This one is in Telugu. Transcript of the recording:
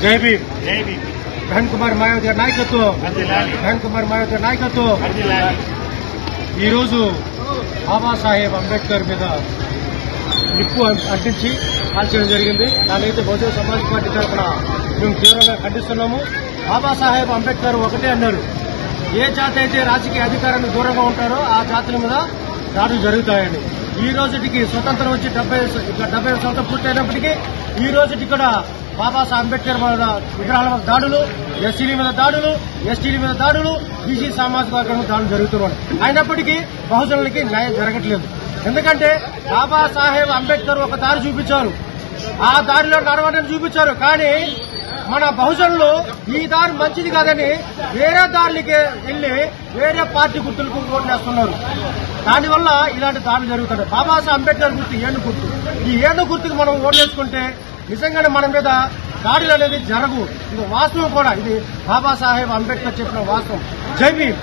जय भीम बहन कुमार मायावती नायकत्व बहन कुमार मायावती नायकत्व बाबा साहेब अंबेडकर मीद निप्पु अंटिंచి కాల్చడం జరిగింది। దానైతే బహుజన సమాజ్ పార్టీ తరఫున మేము తీవ్రంగా ఖండిస్తున్నాము। బాబా సాహెబ్ అంబేద్కర్ ఒకటే అన్నారు, ఏ జాతి అయితే రాజకీయ అధికారానికి దూరంగా ఉంటారో ఆ జాతుల మీద దాడులు జరుగుతాయని। ఈ రోజుకి స్వతంత్రం వచ్చి 70 సంవత్సరాలు పూర్తయినప్పటికీ ఈ రోజుకి ఇక్కడ బాబా సాహెబ్ అంబేద్కర్ మీద విగ్రహాల మీద దాడులు, ఎస్సీల మీద దాడులు, ఎస్టీల మీద దాడులు, బీసీ సామాజిక వర్గం మీద దాడులు జరుగుతున్నాయి। అయినప్పటికీ బహుజనులకి న్యాయం జరగట్లేదు। ఎందుకంటే బాబా సాహెబ్ అంబేద్కర్ ఒక దారి చూపించారు, ఆ దారిలో నడవడానికి చూపించారు। కానీ మన బహుజనులు ఈ దారి మంచిది కాదని వేరే దారులకి వెళ్లి వేరే పార్టీ గుర్తులకు ఓట్లేస్తున్నారు। దానివల్ల ఇలాంటి దాడులు జరుగుతాయి। బాబాసాహెబ్ అంబేద్కర్ గుర్తు ఏను గుర్తు, ఈ ఏను గుర్తుకు మనం ఓట్లేసుకుంటే నిజంగానే మన మీద దాడులు అనేది జరగవు। ఇది వాస్తవం కూడా, ఇది బాబాసాహెబ్ అంబేద్కర్ చెప్పిన వాస్తవం। జై భీమ్।